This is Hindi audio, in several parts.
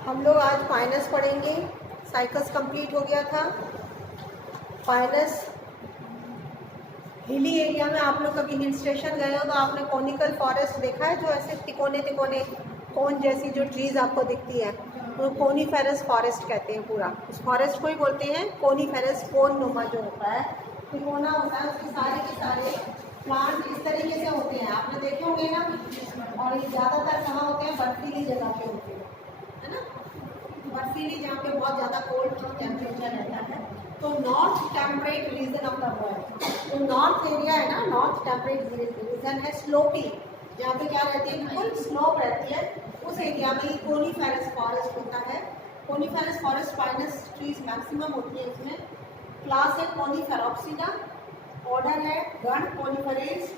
हम लोग आज फाइनस पढ़ेंगे। साइकिल्स कंप्लीट हो गया था। फाइनस हिली एरिया में आप लोग कभी हिल स्टेशन गए हो तो आपने कॉनिकल फॉरेस्ट देखा है, जो ऐसे तिकोने तिकोने कोन जैसी जो ट्रीज आपको दिखती है, तो कोनीफेरस फॉरेस्ट कहते हैं। पूरा उस फॉरेस्ट को ही बोलते हैं कोनीफेरस। कोन नुमा जो होता है, तिकोना होता है, उसके सारे के सारे प्लांट इस तरीके से होते हैं। आपने देखे होंगे ना। और ये ज़्यादातर कहाँ होते हैं? बर्फीली जगह पे होते हैं, है ना। बर्फीली जहाँ पे बहुत ज़्यादा कोल्ड टेम्परेचर रहता है। तो north temperate region of the world, जो नॉर्थ एरिया है ना, नॉर्थ टेम्परेट रीजन है स्लोपी, जहाँ पे क्या रहती है, बिल्कुल स्लोप रहती है। उस एरिया में कोनीफेरस फॉरेस्ट होता है। Coniferous forest fineness trees maximum होती है इसमें। क्लास है कोनीफेरोप्सिडा, ऑर्डर है गण कोनीफेरेस,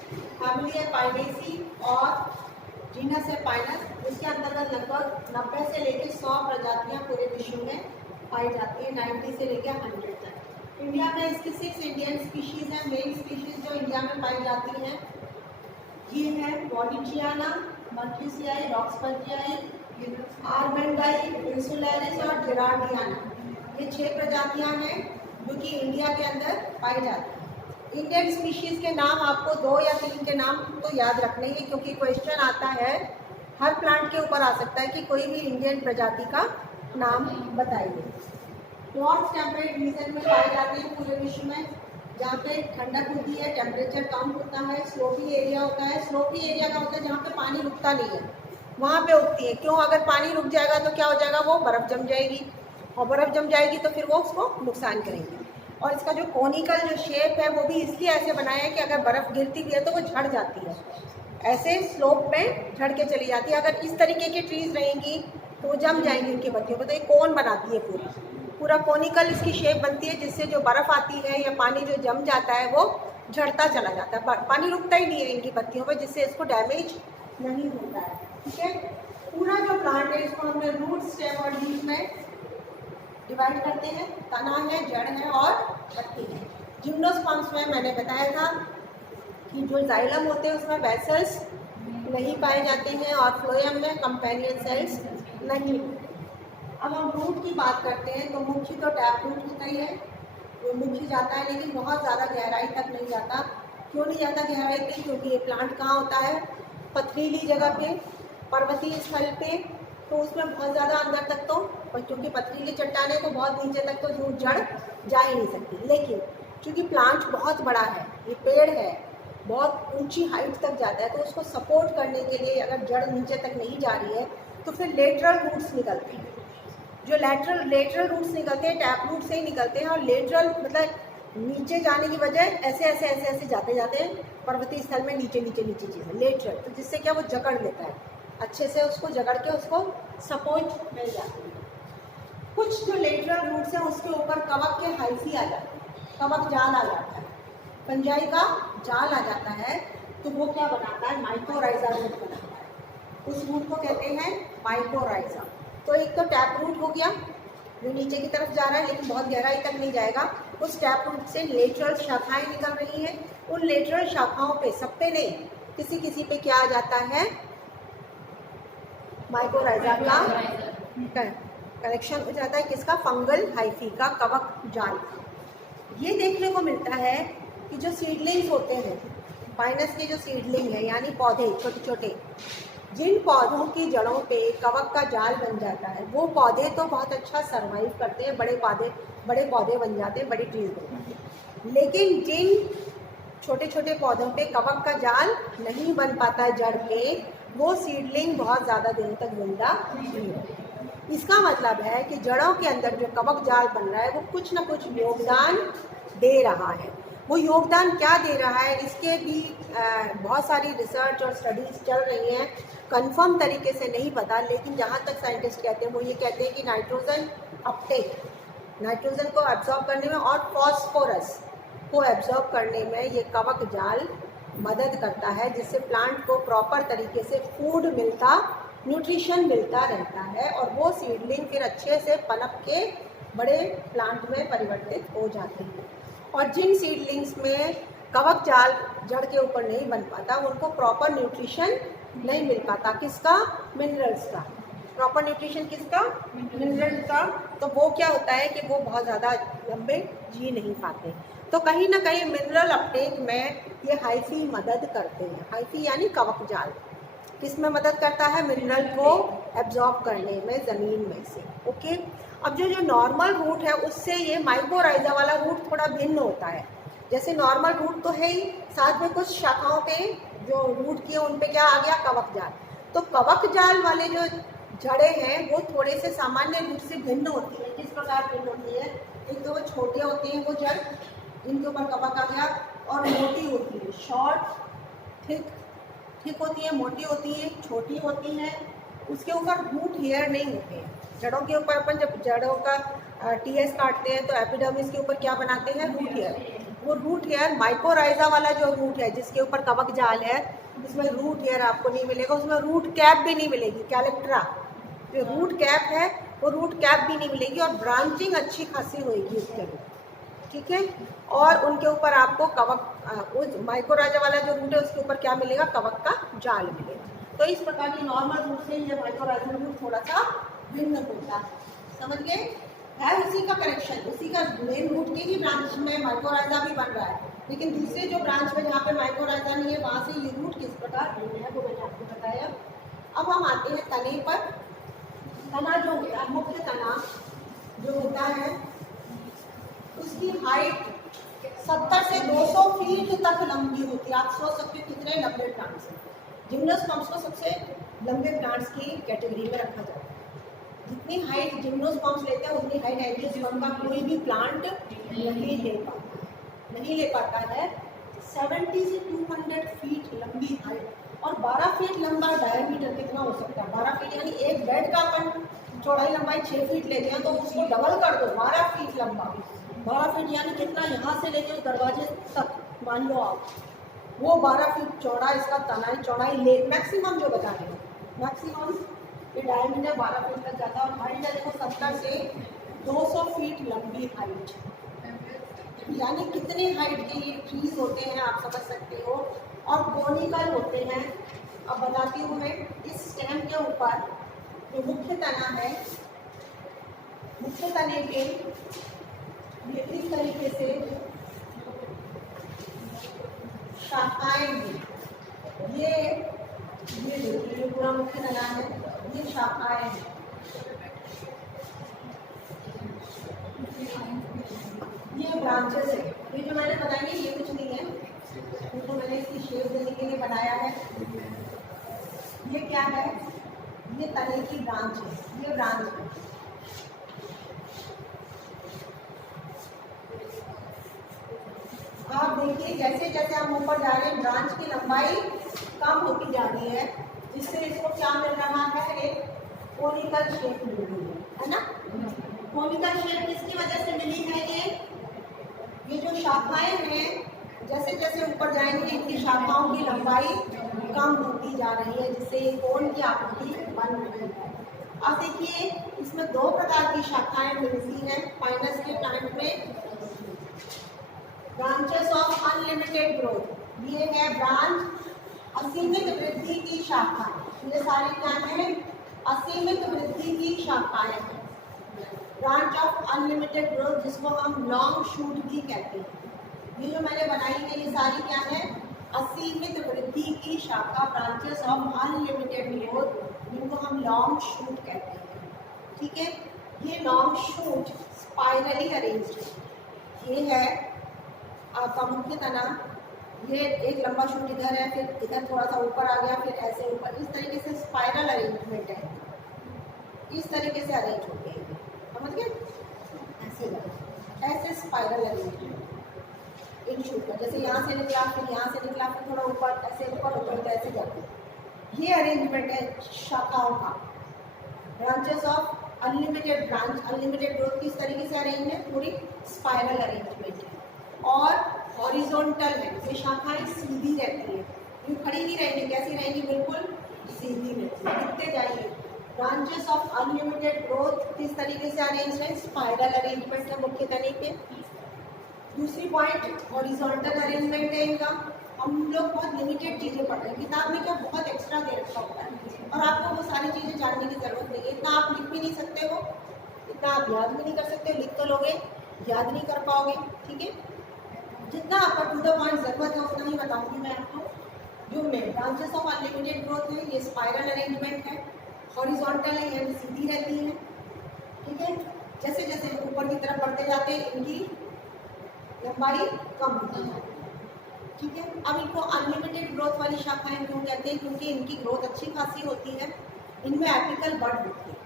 फैमिली है पाइनेसी और जीनस है पाइनस। इसके अंतर्गत लगभग 90 से लेकर 100 प्रजातियां पूरे विश्व में पाई जाती है, 90 से लेकर 100 तक। इंडिया में इसकी 6 इंडियन स्पीशीज हैं। मेन स्पीशीज जो इंडिया में पाई जाती हैं ये है बॉडिचियाना, मर्क्यूसियाई, रॉक्सबर्गियाई, आर्मेंडाई, इंसुलैरिस और जिरार्डियाना। ये 6 प्रजातियां हैं जो कि इंडिया के अंदर पाई जाती हैं। इंडियन स्पीशीज के नाम आपको 2 या 3 के नाम तो याद रखने हैं, क्योंकि क्वेश्चन आता है हर प्लांट के ऊपर आ सकता है कि कोई भी इंडियन प्रजाति का नाम बताइए। नॉर्थ टेम्परेट रीजन में पाई जाती है पूरे विश्व में, जहाँ पे ठंडक होती है, टेम्परेचर कम होता है। स्लोपी एरिया होता है। स्लोपी एरिया का होता है जहाँ पे पानी रुकता नहीं है, वहाँ पे उगती है। क्यों? अगर पानी रुक जाएगा तो क्या हो जाएगा? वो बर्फ़ जम जाएगी, और बर्फ़ जम जाएगी तो फिर वो उसको नुकसान करेंगी। और इसका जो कोनिकल जो शेप है वो भी इसलिए ऐसे बनाया है कि अगर बर्फ़ गिरती भी है तो वो झड़ जाती है, ऐसे स्लोप में झड़ के चली जाती है। अगर इस तरीके की ट्रीज रहेंगी तो वो जम जाएंगी उनकी पत्तियों पर। तो ये कोन बनाती है, पूरा कोनिकल इसकी शेप बनती है, जिससे जो बर्फ़ आती है या पानी जो जम जाता है वो झड़ता चला जाता है। पानी रुकता ही नहीं है इनकी पत्तियों पर, जिससे इसको डैमेज नहीं होता है। ठीक है। पूरा जो प्लांट है इसको हमने रूट, स्टेम और लीफ में डिवाइड करते हैं। तना है, जड़ है और पत्ती है। जिम्नोस्पर्म्स में मैंने बताया था कि जो जाइलम होते हैं उसमें वेसल्स नहीं पाए जाते हैं और फ्लोएम में कंपेनियन सेल्स नहीं। अब हम रूट की बात करते हैं तो मुख्य तो टैप रूट होता ही है, वो मुख्य जाता है, लेकिन बहुत ज़्यादा गहराई तक नहीं जाता। क्यों नहीं जाता गहराई पे? क्योंकि ये प्लांट कहाँ होता है? पथरीली जगह पे, पर्वतीय स्थल पे, तो उसमें बहुत ज़्यादा अंदर तक तो, और क्योंकि पथरीली चट्टानें तो बहुत नीचे तक तो रूट जड़ जा ही नहीं सकती। लेकिन क्योंकि प्लांट बहुत बड़ा है, ये पेड़ है, बहुत ऊंची हाइट तक जाता है, तो उसको सपोर्ट करने के लिए अगर जड़ नीचे तक नहीं जा रही है तो फिर लेटरल रूट्स निकलते हैं। जो लेटरल रूट्स निकलते हैं टैप रूट से ही निकलते हैं। और लेटरल मतलब नीचे जाने की वजह ऐसे ऐसे ऐसे ऐसे जाते जाते पर्वतीय स्थल में नीचे नीचे नीचे चीज़ें लेटरल, तो जिससे क्या वो जकड़ लेता है अच्छे से, उसको जकड़ के उसको सपोर्ट मिल जाती है। कुछ जो लेटरल रूट्स हैं उसके ऊपर कवक के हाइफी आ जाते हैं, कवक जाल आ जाता है, फंजाई का जाल आ जाता है। तो वो क्या बनाता है? माइकोराइजा रूट बनाता है। उस रूट को कहते हैं माइकोराइजा। तो एक तो टैप रूट हो गया जो नीचे की तरफ जा रहा है लेकिन बहुत गहराई तक नहीं जाएगा। उस टैप रूट से लेटरल शाखाएं निकल रही हैं। उन लेटरल शाखाओं पे, सब पे नहीं, किसी किसी पे क्या आ जाता है? माइकोराइजा का कनेक्शन हो जाता है। किसका? फंगल हाइफी का, कवक जाल। ये देखने को मिलता है कि जो सीडलिंग्स होते हैं, फाइनस के जो सीडलिंग है यानी पौधे छोटे छोटे, जिन पौधों की जड़ों पे कवक का जाल बन जाता है वो पौधे तो बहुत अच्छा सरवाइव करते हैं, बड़े पौधे बन जाते हैं, बड़ी ट्रीज बन जाती है। लेकिन जिन छोटे छोटे पौधों पे कवक का जाल नहीं बन पाता है जड़ पे, वो सीडलिंग बहुत ज़्यादा दिन तक जिंदा नहीं रहती। इसका मतलब है कि जड़ों के अंदर जो कवक जाल बन रहा है वो कुछ ना कुछ योगदान दे रहा है। वो योगदान क्या दे रहा है, इसके भी बहुत सारी रिसर्च और स्टडीज़ चल रही हैं। कंफर्म तरीके से नहीं पता, लेकिन जहाँ तक साइंटिस्ट कहते हैं वो ये कहते हैं कि नाइट्रोजन अपटेक, नाइट्रोजन को एब्जॉर्ब करने में और फॉस्फोरस को एब्जॉर्ब करने में ये कवक जाल मदद करता है, जिससे प्लांट को प्रॉपर तरीके से फूड मिलता, न्यूट्रिशन मिलता रहता है और वो सीडलिंग फिर अच्छे से पनप के बड़े प्लांट में परिवर्तित हो जाते हैं। और जिन सीडलिंग्स में कवक जाल जड़ के ऊपर नहीं बन पाता उनको प्रॉपर न्यूट्रिशन नहीं मिल पाता। किसका? मिनरल्स का। प्रॉपर न्यूट्रिशन किसका? मिनरल का। तो वो क्या होता है कि वो बहुत ज़्यादा लंबे जी नहीं पाते। तो कहीं ना कहीं मिनरल अपटेक में ये हाइफी मदद करते हैं। हाइफी यानी कवक जाल किस में मदद करता है? मिनरल को एब्जॉर्ब करने में ज़मीन में से। ओके, अब जो नॉर्मल रूट है उससे ये माइकोराइजा वाला रूट थोड़ा भिन्न होता है। जैसे नॉर्मल रूट तो है ही, साथ में कुछ शाखाओं पे जो रूट की है उन पे क्या आ गया? कवक जाल। तो कवक जाल वाले जो जड़ें हैं वो थोड़े से सामान्य रूट से भिन्न होती है। किस प्रकार भिन्न होती है? एक तो वो छोटे होते हैं वो जड़ जिनके ऊपर कवक आ गया, और मोटी होती है, शॉर्ट थिक होती है, मोटी होती है, छोटी होती है। उसके ऊपर रूट हेयर नहीं होते हैं। जड़ों के ऊपर अपन जब जड़ों का टीएस काटते हैं तो एपिडर्मिस के ऊपर क्या बनाते हैं? Root hair. वो रूट हेयर माइकोराइजा वाला जो रूट है जिसके ऊपर कवक जाल है उसमें रूट हेयर आपको नहीं मिलेगा, उसमें रूट कैप भी नहीं मिलेगी। कैलेक्ट्रा जो रूट कैप है वो रूट कैप भी नहीं मिलेगी, और ब्रांचिंग अच्छी खासी होगी उसके रूट, ठीक है। और उनके ऊपर आपको कवक माइकोराइजा वाला जो रूट है उसके ऊपर क्या मिलेगा? कवक का जाल मिलेगा। तो इस प्रकार की नॉर्मल रूट से ये माइकोराइजा रूट थोड़ा सा भिन्न होता है। समझ गए? है उसी का कनेक्शन, उसी का मेन रूट के ही ब्रांच में माइकोराइजा भी बन रहा है, लेकिन दूसरे जो ब्रांच में जहाँ पे माइकोराइजा नहीं है वहाँ से ये रूट किस प्रकार भिन्न है वो मैंने आपको बताया। अब हम आते हैं तने पर। तना जो होता है, मुख्य तना जो होता है उसकी हाइट 70 से 200 फीट तक लंबी होती है। आप सोच सकते हो कितने लंबे प्लांट्स हैं। जिम्नोस्पर्म्स को सबसे लंबे प्लांट्स की कैटेगरी में रखा जाता है। जितनी हाइट जिम्नोस्पर्म्स लेते हैं उतनी हाइट एंजियोस्पर्म का कोई भी प्लांट नहीं ले पाता है। 70 से 200 फीट लंबी हाइट और 12 फीट लंबा डायमीटर कितना हो सकता है? 12 फीट यानी एक बेड का अपन चौड़ाई लंबाई 6 फीट लेते हैं तो उसको डबल कर दो, 12 फीट लंबा। 12 फीट यानी कितना? यहाँ से लेके उस दरवाजे तक मान लो आप, वो 12 फीट चौड़ा इसका तना चौड़ाई ले मैक्सिमम जो बता रहे हैं, मैक्सिमम ये डायमीटर 12 फीट तक जाता है। और हाइट है देखो 70 से 200 फीट लंबी हाइट, यानी कितने हाइट के ये ट्रीज होते हैं आप समझ सकते हो। और कोनिकल होते हैं। अब बताती हूँ मैं, इस स्टेम के ऊपर जो मुख्य तना है, मुख्य तने के ये इस तरीके से शाखाएं हैं। ये देखिए ये पूरा मुख्य तना है, ये शाखाएं हैं। ये ब्रांचेस है। ये जो मैंने बताई ये कुछ नहीं है, तो मैंने इसकी शेप देने के लिए बनाया है। ये क्या है? ये तने की ब्रांच है, ये ब्रांच है। आप देखिए जैसे जैसे हम ऊपर जा रहे हैं ब्रांच की लंबाई कम होती जा रही है, जिससे इसको क्या मिल रहा है? एक कोनिकल शेप मिल रही है ना। कोनिकल शेप किसकी वजह से मिली है? ये जो शाखाएं हैं जैसे जैसे ऊपर जाएंगे इनकी शाखाओं की लंबाई कम होती जा रही है, जिससे ये कोन की आकृति बन रही है। अब देखिए इसमें दो प्रकार की शाखाएं मिलती हैं पाइनस के प्लांट में। ब्रांचेस ऑफ अनलिमिटेड ग्रोथ, ये है ब्रांच असीमित वृद्धि की शाखा। ये सारी क्या है? असीमित वृद्धि की शाखाएं हैं। ब्रांच ऑफ अनलिमिटेड ग्रोथ जिसको हम लॉन्ग शूट भी कहते हैं। ये जो मैंने बनाई है ये सारी क्या है? असीमित वृद्धि की शाखा, ब्रांचेस ऑफ अनलिमिटेड ग्रोथ, जिनको हम लॉन्ग शूट कहते हैं। ठीक है, ये लॉन्ग शूट स्पाइरली अरेंज्ड है। ये है आपका मुख्य तना। ये एक लंबा शूट इधर है, फिर इधर थोड़ा सा ऊपर आ गया, फिर ऐसे ऊपर, इस तरीके से स्पाइरल अरेंजमेंट है। इस तरीके से अरेंज होते हैं, समझ गए? ऐसे स्पाइरल अरेंजमेंट इन शूट का, जैसे यहाँ से निकला, फिर यहाँ से निकला, फिर थोड़ा ऊपर, ऐसे ऊपर होता है, ऐसे जाते हैं। ये अरेंजमेंट है शाखाओं का। Branches of unlimited branch, unlimited growth किस तरीके से अरेंज है? पूरी स्पाइरल अरेंजमेंट है। और हॉरिजॉन्टल है, ये शाखाएं सीधी रहती है, ये खड़ी नहीं रहेंगी, कैसी रहेंगी? बिल्कुल सीधी रहती है। लिखते जाइए, ब्रांचेस ऑफ अनलिमिटेड ग्रोथ किस तरीके से अरेंज है? स्पाइरल अरेंजमेंट है मुख्य तने पे। दूसरी पॉइंट हॉरिजॉन्टल अरेंजमेंट है इनका। हम लोग बहुत लिमिटेड चीज़ें पढ़ रहे हैं, किताब में क्या बहुत एक्स्ट्रा दे रखा होता है और आपको वो सारी चीज़ें जानने की ज़रूरत नहीं है। इतना आप लिख भी नहीं सकते हो, इतना आप याद भी नहीं कर सकते हो, लिख तो लोगे याद नहीं कर पाओगे, ठीक है। जितना आपका टू द पॉइंट ज़रूरत है उतना ही बताऊँगी मैं आपको। जो ब्रांचेस ऑफ अनलिमिटेड ग्रोथ है ये स्पाइरल अरेंजमेंट है, हॉरिजॉन्टल है यानी सीधी रहती है, ठीक है। जैसे जैसे ऊपर की तरफ बढ़ते जाते हैं इनकी लंबाई कम होती है, ठीक है। अब इनको अनलिमिटेड ग्रोथ वाली शाखाएं क्यों कहते हैं? क्योंकि इनकी ग्रोथ अच्छी खासी होती है, इनमें एपिकल बड होती है।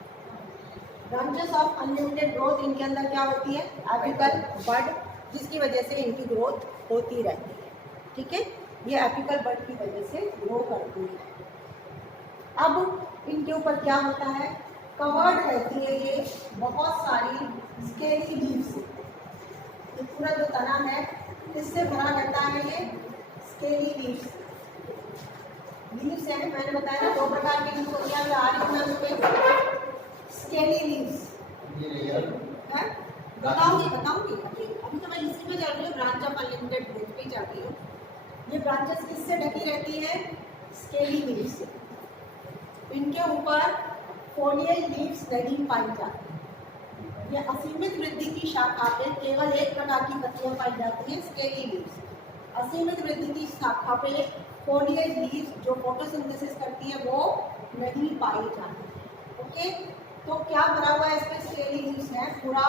ब्रांचेस ऑफ अनलिमिटेड ग्रोथ इनके अंदर क्या होती है? एपिकल बड, जिसकी वजह से इनकी ग्रोथ होती रहती है, ठीक है। ये एपिकल बड की वजह से ग्रो करती है। अब इनके ऊपर क्या होता है? कवर्ड रहती है ये बहुत सारी स्केली लीव्स से। ये पूरा जो तना है इससे भरा रहता है ये स्केली लीव्स। लीव्स है, मैंने बताया ना 2 प्रकार की लीव्स होती है, आ रही है स्केली लीव्स है। बताऊंगी अभी तो मैं इसी में चल रही हूँ, ब्रांच ऑफ अनलिमिटेड ग्रोथ पे चल रही हूँ। ये ब्रांचेस किससे ढकी रहती है? स्केली लीव्स से। इनके ऊपर फोलियल लीव्स नहीं पाई जाती। ये असीमित वृद्धि की शाखा पे केवल एक प्रकार की पत्तियां पाई जाती हैं, स्केली लीव्स। असीमित वृद्धि की शाखा पे फोलियल लीव्स जो फोटोसिंथेसिस करती है वो नहीं पाई जाती। ओके, तो क्या भरा हुआ है इसमें? स्केली लीव्स है पूरा।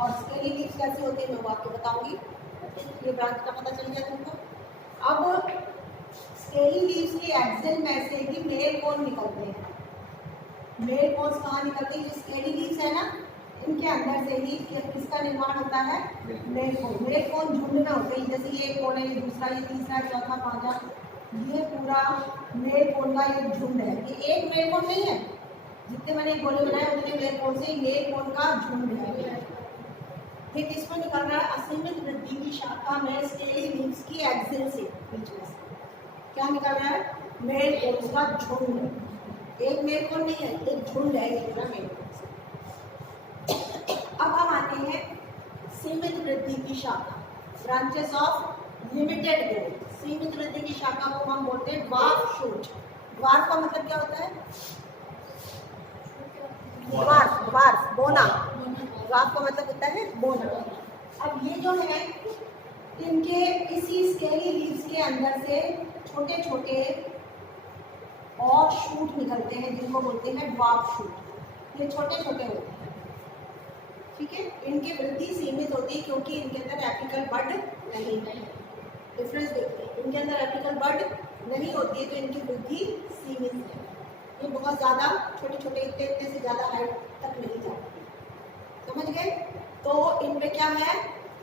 और स्केली लीव्स कैसी होती है मैं वो आपको बताऊंगी। ये ब्रांच का पता चल गया तुमको। अब स्केली लीव्स की एक्सिल में से ही मेल कोन निकलते हैं। मेल कोन्स कहाँ निकलते हैं? ये स्केली लीव्स है ना, इनके अंदर से ही किसका निर्माण होता है? Male cone. मेल कोन झुंड में होते हैं, जैसे ये कोन है, ये दूसरा, ये तीसरा, चौथा, पांचवा, ये पूरा मेल कोन का एक झुंड है। ये एक मेल कोन नहीं है, जितने मैंने गोले बनाए उतने मेल कोन से मेल कोन का झुंड है। ये किसमें निकल रहा है? असीमित वृद्धि की शाखा में स्केली लीव्स की एक्सिल से बीच में से क्या निकल रहा है? मेल कोन का झुंड। एक मेल कोन नहीं है, एक झुंड है ये पूरा मेल कोन। अब हम आते हैं सीमित वृद्धि की शाखा, ब्रांचेस ऑफ लिमिटेड ग्रोथ। सीमित वृद्धि की शाखा को हम बोलते हैं ड्वार्फ शूट। ड्वार्फ का मतलब क्या होता है? ड्वार्फ बोना। ड्वार्फ का मतलब होता है बोना। अब ये जो है इनके इसी स्केली लीव्स के अंदर से छोटे छोटे और शूट निकलते हैं जिनको बोलते हैं ड्वार्फ शूट। ये छोटे छोटे होते हैं, ठीक है। इनकी वृद्धि सीमित होती है क्योंकि इनके अंदर एपिकल बड नहीं है। डिफरेंस देखते हैं, इनके अंदर एपिकल बड नहीं होती है तो इनकी वृद्धि सीमित है। ये बहुत ज़्यादा छोटे छोटे इतने से ज़्यादा हाइट तक नहीं जाती, समझ गए? तो इनमें क्या है?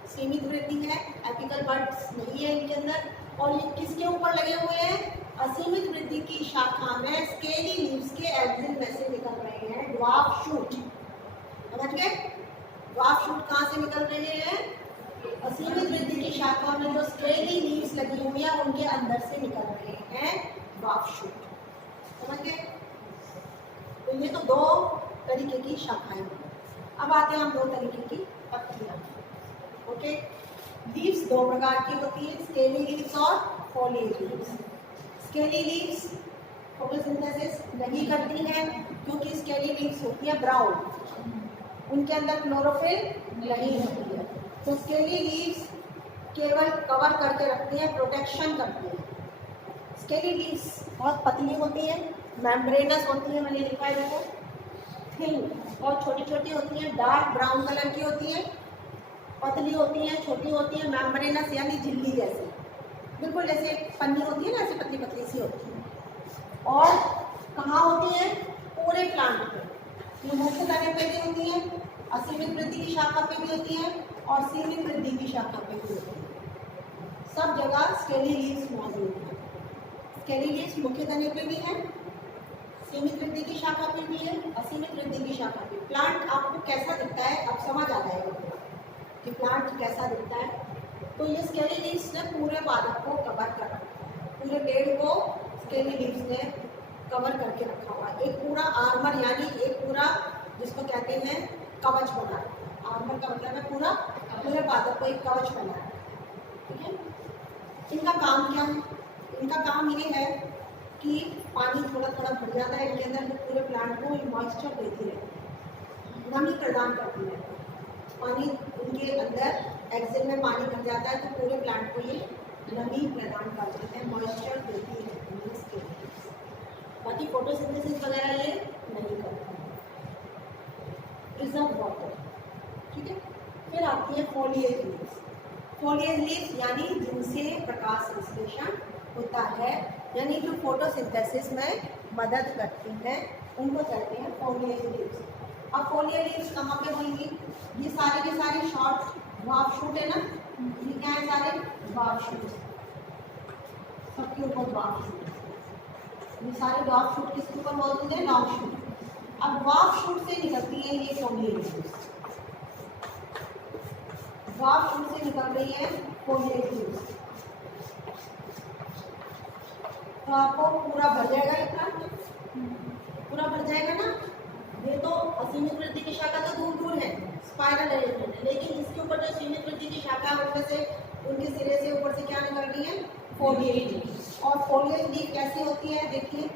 सीमित वृद्धि है, एपिकल बड्स नहीं है इनके अंदर। और ये किसके ऊपर लगे हुए हैं? असीमित वृद्धि की शाखा में स्केली लीव्स के एक्सिल में से निकल रहे हैं ड्वार्फ शूट। समझ गए? ड्वार्फ शूट कहाँ से निकल रहे हैं? असीमित वृद्धि की शाखा में जो स्केली लीव्स लगी हुई है उनके अंदर से निकल रहे हैं ड्वार्फ शूट। समझ गए? तो ये तो 2 तरीके की शाखाएं हैं। अब आते हैं हम 2 तरीके की पत्तियां। ओके, लीव्स 2 प्रकार की होती है, स्केली लीव्स और foliage leaves. Scaly leaves photosynthesis नहीं करती हैं क्योंकि स्केली लीव्स होती है ब्राउन, उनके अंदर क्लोरोफिल नहीं होती है। तो स्केली लीव्स केवल कवर करके रखती हैं, प्रोटेक्शन करती हैं। स्केली लीव्स बहुत पतली होती हैं, मेम्ब्रेनस होती है, मैंने लिखा है देखो, थिन, बहुत छोटी छोटी होती हैं, डार्क ब्राउन कलर की होती हैं, पतली होती हैं, छोटी होती हैं, मेम्ब्रेनस यानी झिल्ली जैसी, बिल्कुल जैसे पन्नी होती है ना, ऐसे पतली पतली सी होती है। और कहाँ होती है? पूरे प्लांट पे। ये मुख्य तने पे भी होती है, असीमित वृद्धि की शाखा पे भी होती है और सीमित वृद्धि की शाखा पे भी होती है। सब जगह स्केली लीव्स मौजूद है। स्केली लीव्स मुख्य तने पे भी है, सीमित वृद्धि की शाखा पे भी है, असीमित वृद्धि की शाखा पे। प्लांट आपको कैसा दिखता है अब समझ आ जाएगा कि प्लांट कैसा दिखता है। तो ये स्केली लीव्स ने पूरे पादप को कवर कर रखा है, पूरे पेड़ को स्केली लीव्स ने कवर करके रखा हुआ है। एक पूरा आर्मर यानी एक पूरा जिसको कहते हैं कवच बना रखा है। आर्मर का मतलब है पूरे पादप को एक कवच बना रखा है, ठीक है। इनका काम क्या है? इनका काम ये है कि पानी थोड़ा थोड़ा भर जाता है इनके अंदर, तो पूरे प्लांट को मॉइस्चर देती है, नमी प्रदान करती है। पानी उनके अंदर एक्सेल में पानी भर जाता है तो पूरे प्लांट को ये नमी प्रदान करती है, मॉइस्चर देती है इसके लिए। बाकी फोटोसिंथेसिस वगैरह ये नहीं करता है। प्रिजर्व वाटर, ठीक है। फिर आती है फोलिएज लीव्स। फोलिएज लीव्स यानी जिनसे प्रकाश संश्लेषण होता है, यानी जो फोटोसिंथेसिस में मदद करती हैं, उनको कहते हैं फोलिएज लीव्स। अब फोलिएज लीव्स कहाँ पे होंगी? ये सारे के सारे शॉर्ट ड्वार्फ शूट है ना, ये क्या है? सारे ड्वार्फ शूट, सबके ऊपर ड्वार्फ शूट। ये सारे ड्वार्फ शूट किसके ऊपर मौजूद है? Long shoot. अब ड्वार्फ शूट से निकलती है ये फोलिएज लीव्स, ड्वार्फ शूट से निकल रही है फोलिएज लीव्स। तो आपको पूरा भर जाएगा, इतना पूरा भर जाएगा ना। ये तो असीमित वृद्धि की शाखा तो दूर दूर है, स्पाइरल अरेंजमेंट है, लेकिन इसके ऊपर जो सीमित वृद्धि की शाखा है उनमें से, उनके सिरे से ऊपर से क्या निकल रही है? Foliage leave. और फोलिएज लीव कैसी होती है? देखिए,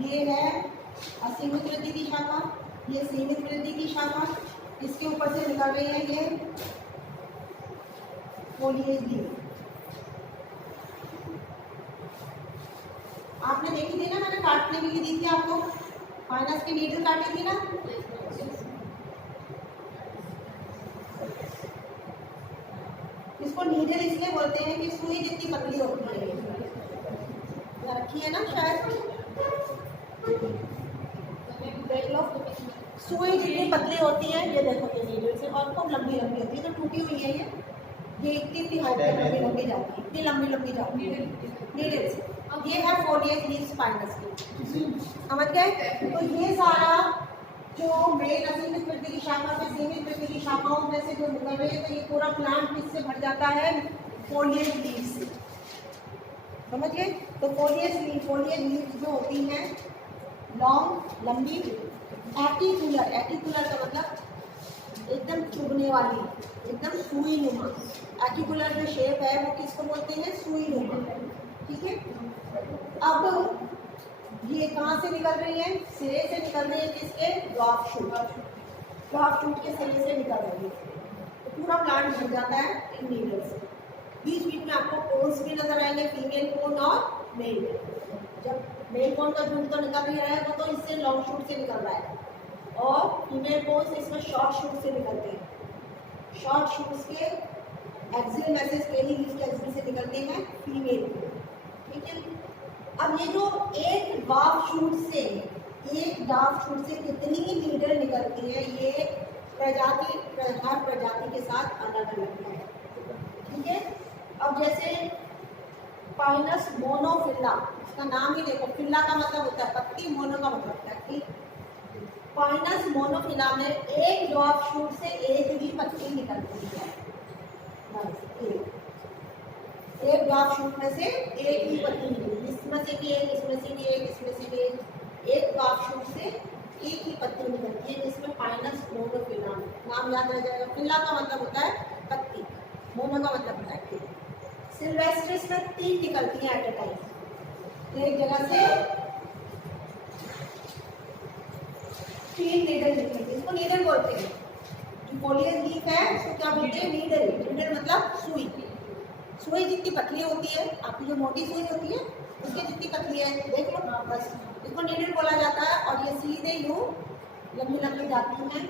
ये है असीमित वृद्धि की शाखा, ये सीमित वृद्धि की शाखा, इसके ऊपर से निकल रही है ये फोलिएज लीव। आपने देखी थी ना, मैंने काटने के लिए दी थी आपको, फाइनस की नीडल काटी थी ना। इसको नीडल इसलिए बोलते हैं कि सुई जितनी पतली होती है, रखी है ना शायद, देख लो, सुई जितनी पतली होती है, ये देखो ये नीडल से, और खूब लंबी लंबी होती है, तो टूटी हुई है ये इतनी हाइट तक लंबी लंबी जाती है, इतनी लंबी लंबी जाती है नीडल से। अब ये है फोलिएज लीव्स स्पाइनस की, समझ गए? तो ये सारा जो मेन असीमित वृद्धि की शाखा से सीमित वृद्धि की शाखाओं में से जो निकल रही है, तो ये पूरा प्लांट किससे भर जाता है? फोलिएज लीव्स से, समझ गए? तो फोलिएज लीव्स जो होती हैं लॉन्ग, लंबी, एटिकुलर, एटिकुलर का मतलब एकदम चुभने वाली, एकदम सुई नुमा। एटिकुलर जो शेप है वो किसको बोलते हैं? सुई नुमा, ठीक है। अब ये कहाँ से निकल रही है? सिरे से निकल रही है, किसके? ड्वार्फ शूट, ड्वार्फ शूट के सिरे से निकल रही है, तो पूरा प्लांट भर जाता है इन नीडल से। बीच बीच में आपको कोन्स भी नजर आएंगे, फीमेल कोन और मेल। जब मेल कोन का झुंड तो निकल ही रहा है, वो तो इससे लॉन्ग शूट से निकल रहा है, और फीमेल कोन्स इसमें शॉर्ट शूट से निकलते हैं। शॉर्ट शूट्स के एक्सियल मैसेज पहली लीफ के एक्सियल से निकलते हैं फीमेल, ठीक है। अब ये जो एक ड्वार्फ शूट से कितनी ही नीडल निकलती है, ये प्रजाति, हर प्रजाति के साथ अलग अलग है, ठीक है। अब जैसे पाइनस मोनोफिल्ला, इसका नाम ही देखो, फिल्ला का मतलब होता है पत्ती, मोनो का मतलब होता है कि पाइनस मोनोफिला में एक ड्वार्फ शूट से एक ही पत्ती निकलती है, बस एक ड्वार्फ शूट में से एक ही पत्ती निकली, इसमें से भी एक, इसमें से भी एक, इसमें से भी एक ड्वार्फ शूट से एक ही पत्ती निकलती है, जिसमें पाइनस मोनोफिला, नाम याद रह जाएगा। फिल्ला का मतलब होता है पत्ती, मोनो का मतलब होता है फूल। सिल्वेस्ट्रिस में 3 निकलती हैं एट ए टाइम, एक जगह से 3 नीडल निकलती है, इसको नीडल बोलते हैं। जो फोलिएज लीफ है उसको क्या बोलते हैं? नीडल। नीडल मतलब सुई। सुई जितनी पतली होती है, आपकी जो मोटी सुई होती है उसकी जितनी पतली है, देख लो, बस इसको नीडल बोला जाता है। और ये सीधे यूँ लंबी लंबी जाती हैं।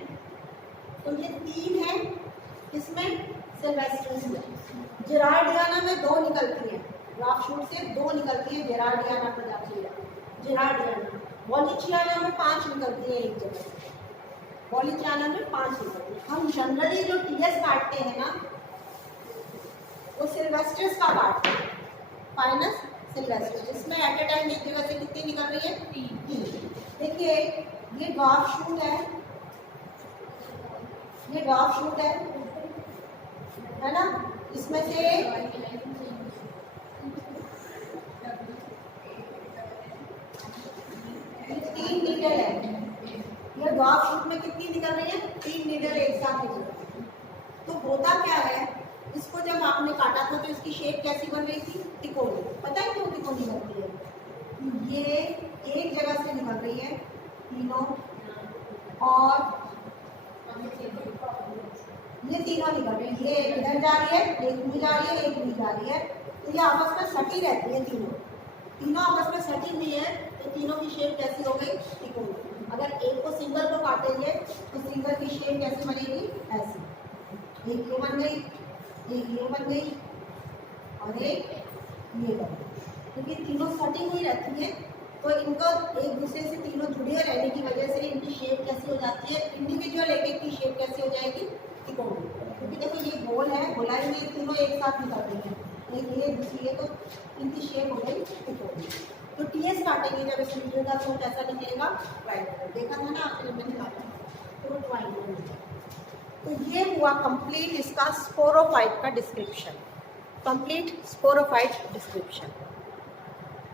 तो ये 3 है, इसमें सिल्वेस्ट्रिस में। जेरार्डियाना में 2 निकलती हैं, ड्वार्फ शूट से 2 निकलती है, जेरार्डियाना प्रजाति है, जेरार्डियाना। वॉलिचियाना में 5 निकलती है एक जगह से, वॉलिचियाना में 5 निकलती है। हम जनरली जो टीएस काटते हैं ना, वो सिल्वेस्ट्रिस का काटते हैं, पाइनस सिल्वेस्ट्रिस, जिसमें एट ए टाइम एक जगह से कितनी निकल रही है? 3। देखिए ये ड्वार्फ शूट है, ये ड्वार्फ शूट है ना, इसमें से 3 नीडल है। ये ड्वार्फ शूट में कितनी निकल रही है? 3 नीडल एक साथ निकल रही है। तो होता क्या है इसको जब आपने काटा था तो इसकी शेप कैसी बन रही थी? तिकोनी। पता है क्यों तिकोनी बनती है? ये एक जगह से निकल रही है तीनों, और ये तीनों निकल रही है, ये इधर जा रही है, एक भी जा रही है, एक भी जा रही है, तो ये आपस में सटी रहती है तीनों आपस में सटी हुई है, तो तीनों की शेप कैसी हो गई? तिकोनी। अगर एक को सिंगल को काटेंगे तो सिंगल की शेप कैसी बनेगी? ऐसी, एक ये बन गई, एक ये बन गई, और एक ये बन गई, क्योंकि तीनों सटी हुई रहती है, तो इनको एक दूसरे से तीनों जुड़े रहने की वजह से इनकी शेप कैसी हो जाती है? इंडिविजुअल एक एक की शेप कैसी हो जाएगी? तिकोनी। क्योंकि देखो ये गोल है, गोलाई में तीनों एक साथ निकल रही है, एक ये दूसरी है, तो इनकी शेप हो गई तिकोनी। तो टीएस काटेंगे जब इस वीडियो का, तो कैसा निकलेगा? ट्रायंगल। देखा था ना आपने, मैंने काटा तो ट्रायंगल। तो ये हुआ कंप्लीट इसका स्पोरोफाइट का डिस्क्रिप्शन, कंप्लीट स्पोरोफाइट डिस्क्रिप्शन।